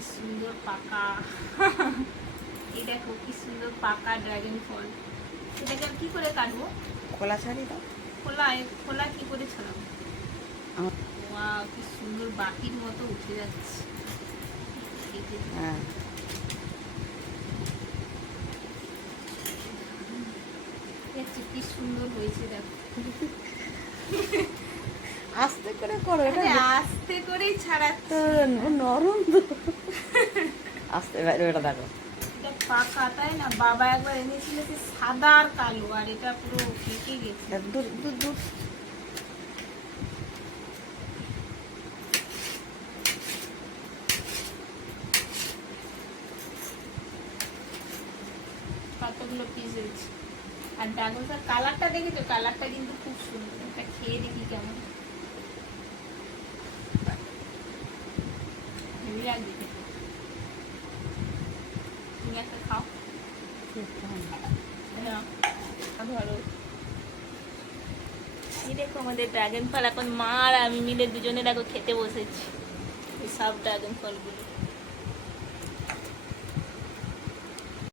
কি সুন্দর পাকা। এই দেখো কি সুন্দর পাকা ড্রাগন ফল। এটাকে আর কি করে কাটবো? খোলা ছাড়ি দাও। খোলা কি করে ছাড়াবো? ওয়াও, কি সুন্দর বাটির মতো উঠে যাচ্ছে। হ্যাঁ, দেখছি কি সুন্দর হয়েছে দেখো। আস্তে করে করো, এটা আরে আস্তে করেই ছাড়াচ্ছে। নরম তো। আস্তে বাইরে, এটা দেখো। এটা পাকা, তাই না? বাবা একবার এনেছিল সে সাদা আর কালো, আর এটা পুরো ফেটে গেছে। দূর দূর দূর। কতগুলো পিস হয়েছে। আর ড্রাগন ফল কালারটা দেখেছো? কালারটা কিন্তু খুব সুন্দর। এটা খেয়ে দেখি কেমন। হেভি লাগবে খেতে। তুমি একটা খাও। হ্যাঁ, ধরো। এই দেখো আমাদের ড্রাগন ফল এখন মা আর আমি মিলে দুজনে দেখো খেতে বসেছি। এই সব ড্রাগন ফলগুলো